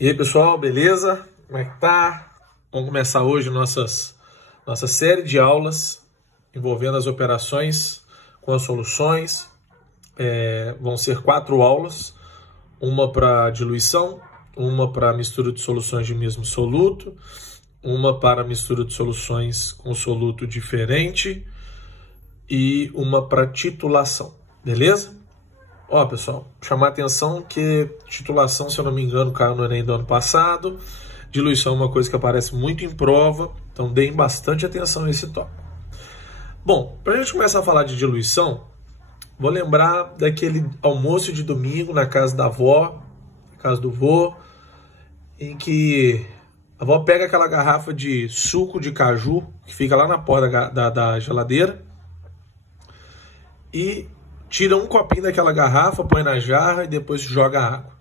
E aí, pessoal, beleza? Como é que tá? Vamos começar hoje nossa série de aulas envolvendo as operações com as soluções. Vão ser 4 aulas, uma para diluição, uma para mistura de soluções de mesmo soluto, uma para mistura de soluções com soluto diferente e uma para titulação, beleza? Ó, pessoal, chamar a atenção que titulação, se eu não me engano, caiu no Enem do ano passado. Diluição é uma coisa que aparece muito em prova, então deem bastante atenção a esse tópico. Bom, para a gente começar a falar de diluição, vou lembrar daquele almoço de domingo na casa da avó, na casa do vô, em que a avó pega aquela garrafa de suco de caju, que fica lá na porta da geladeira, e tira um copinho daquela garrafa, põe na jarra e depois joga água.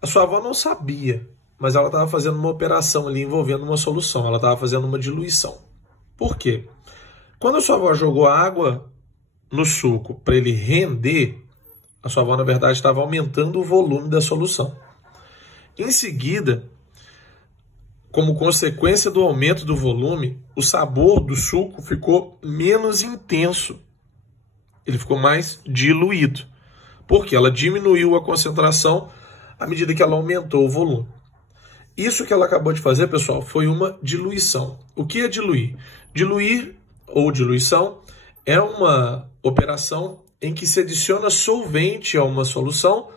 A sua avó não sabia, mas ela estava fazendo uma operação ali envolvendo uma solução. Ela estava fazendo uma diluição. Por quê? Quando a sua avó jogou água no suco para ele render, a sua avó, na verdade, estava aumentando o volume da solução. Em seguida, como consequência do aumento do volume, o sabor do suco ficou menos intenso. Ele ficou mais diluído, porque ela diminuiu a concentração à medida que ela aumentou o volume. Isso que ela acabou de fazer, pessoal, foi uma diluição. O que é diluir? Diluir ou diluição é uma operação em que se adiciona solvente a uma solução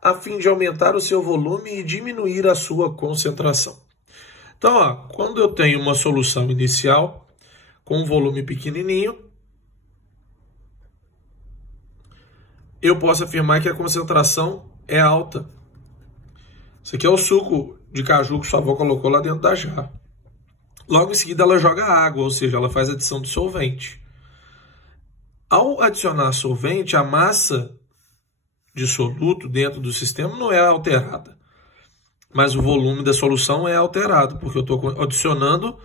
a fim de aumentar o seu volume e diminuir a sua concentração. Então, ó, quando eu tenho uma solução inicial com um volume pequenininho, eu posso afirmar que a concentração é alta. Isso aqui é o suco de caju que sua avó colocou lá dentro da jarra. Logo em seguida ela joga água, ou seja, ela faz adição de solvente. Ao adicionar solvente, a massa de soluto dentro do sistema não é alterada, mas o volume da solução é alterado, porque eu estou adicionando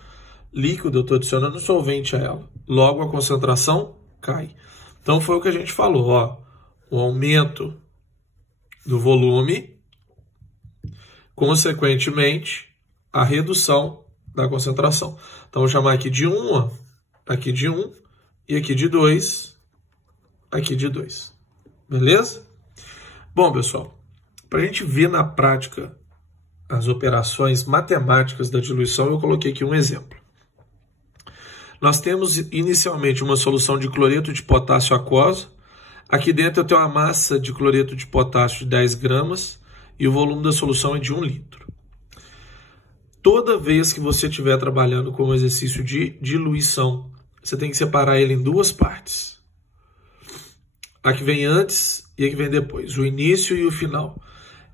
líquido, eu estou adicionando solvente a ela. Logo a concentração cai. Então foi o que a gente falou, ó. O aumento do volume, consequentemente, a redução da concentração. Então, vou chamar aqui de 1, ó, aqui de 1, e aqui de 2, aqui de 2. Beleza? Bom, pessoal, para a gente ver na prática as operações matemáticas da diluição, eu coloquei aqui um exemplo. Nós temos inicialmente uma solução de cloreto de potássio aquoso. Aqui dentro eu tenho uma massa de cloreto de potássio de 10 gramas e o volume da solução é de 1 litro. Toda vez que você estiver trabalhando com o exercício de diluição, você tem que separar ele em 2 partes. A que vem antes e a que vem depois, o início e o final.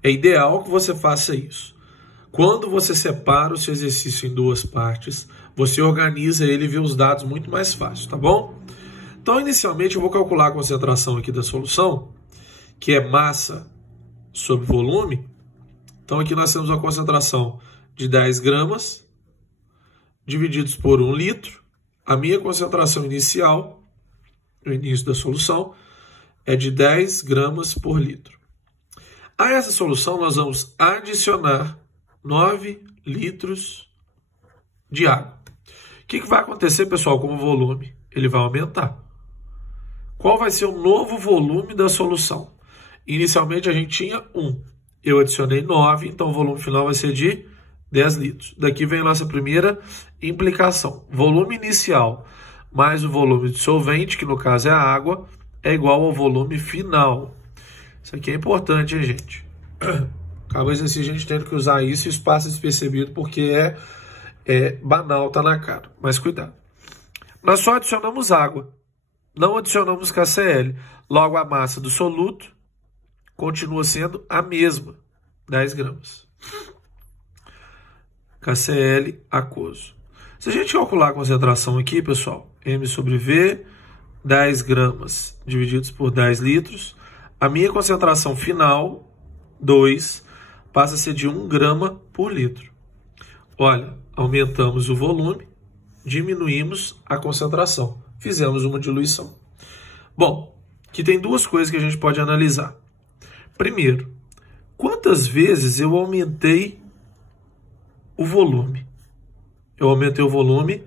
É ideal que você faça isso. Quando você separa o seu exercício em 2 partes, você organiza ele e vê os dados muito mais fácil, tá bom? Então, inicialmente, eu vou calcular a concentração aqui da solução, que é massa sobre volume. Então, aqui nós temos uma concentração de 10 gramas, divididos por 1 litro. A minha concentração inicial, no início da solução, é de 10 gramas por litro. A essa solução, nós vamos adicionar 9 litros de água. O que vai acontecer, pessoal, com o volume? Ele vai aumentar. Qual vai ser o novo volume da solução? Inicialmente a gente tinha 1. Eu adicionei 9, então o volume final vai ser de 10 litros. Daqui vem a nossa primeira implicação. Volume inicial mais o volume de solvente, que no caso é a água, é igual ao volume final. Isso aqui é importante, hein, gente? Acaba exercício a gente tendo que usar isso e isso passa despercebido porque é banal, tá na cara. Mas cuidado. Nós só adicionamos água. Não adicionamos KCl. Logo, a massa do soluto continua sendo a mesma, 10 gramas. KCl aquoso. Se a gente calcular a concentração aqui, pessoal, M sobre V, 10 gramas divididos por 10 litros, a minha concentração final, 2, passa a ser de 1 grama por litro. Olha, aumentamos o volume, diminuímos a concentração. Fizemos uma diluição. Bom, aqui tem 2 coisas que a gente pode analisar. Primeiro, quantas vezes eu aumentei o volume? Eu aumentei o volume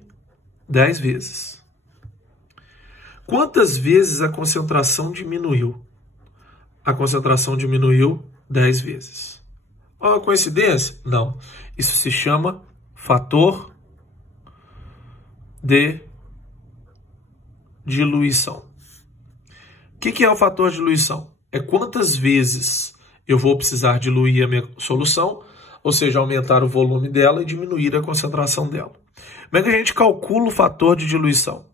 10 vezes. Quantas vezes a concentração diminuiu? A concentração diminuiu 10 vezes. Uma coincidência? Não. Isso se chama fator de diluição. O que é o fator de diluição? É quantas vezes eu vou precisar diluir a minha solução, ou seja, aumentar o volume dela e diminuir a concentração dela. Como é que a gente calcula o fator de diluição?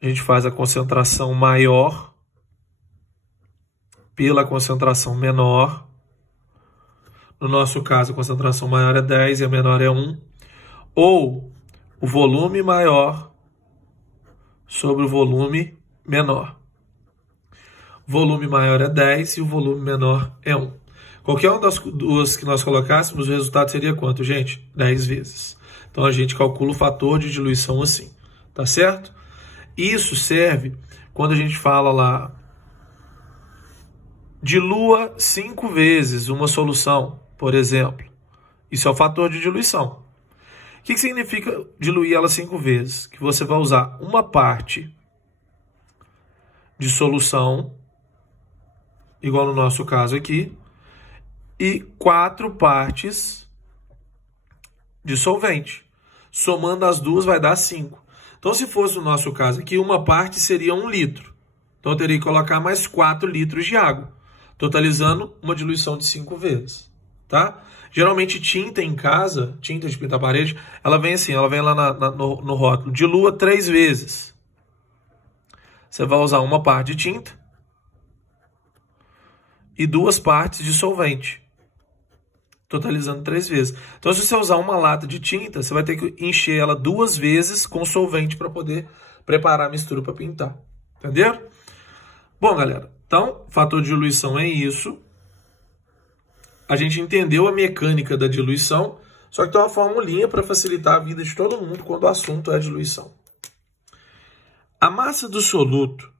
A gente faz a concentração maior pela concentração menor. No nosso caso, a concentração maior é 10 e a menor é 1. Ou o volume maior sobre o volume menor. O volume maior é 10 e o volume menor é 1. Qualquer uma das duas que nós colocássemos, o resultado seria quanto, gente? 10 vezes. Então, a gente calcula o fator de diluição assim, tá certo? Isso serve quando a gente fala lá, dilua 5 vezes uma solução, por exemplo. Isso é o fator de diluição. O que significa diluir ela 5 vezes? Que você vai usar uma parte de solução, igual no nosso caso aqui, e 4 partes de solvente. Somando as duas vai dar 5. Então, se fosse o nosso caso aqui, uma parte seria 1 litro. Então, eu teria que colocar mais 4 litros de água, totalizando uma diluição de 5 vezes, tá? Geralmente, tinta em casa, tinta de pintar parede, ela vem assim, ela vem lá no rótulo, dilua 3 vezes. Você vai usar uma parte de tinta e 2 partes de solvente, totalizando 3 vezes. Então, se você usar uma lata de tinta, você vai ter que encher ela 2 vezes com solvente para poder preparar a mistura para pintar. Entenderam? Bom, galera, então, fator de diluição é isso. A gente entendeu a mecânica da diluição, só que tem uma formulinha para facilitar a vida de todo mundo quando o assunto é diluição. A massa do soluto,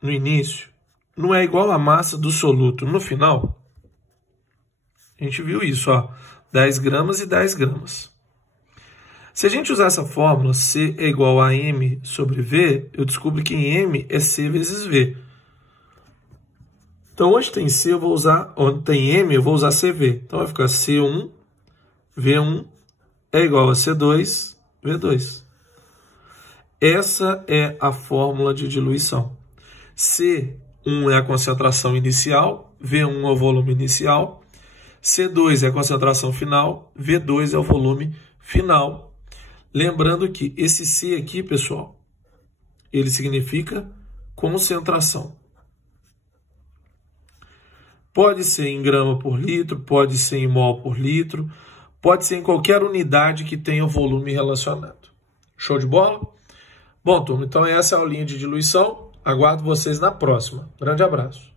no início, não é igual à massa do soluto no final? A gente viu isso, ó, 10 gramas e 10 gramas. Se a gente usar essa fórmula, C é igual a M sobre V, eu descubro que M é C vezes V. Então, onde tem C, eu vou usar, onde tem M, eu vou usar CV. Então, vai ficar C1, V1 é igual a C2, V2. Essa é a fórmula de diluição. C1 é a concentração inicial, V1 é o volume inicial, C2 é a concentração final, V2 é o volume final. Lembrando que esse C aqui, pessoal, ele significa concentração. Pode ser em grama por litro, pode ser em mol por litro, pode ser em qualquer unidade que tenha o volume relacionado. Show de bola? Bom, turma, então essa é a aulinha de diluição. Aguardo vocês na próxima. Grande abraço.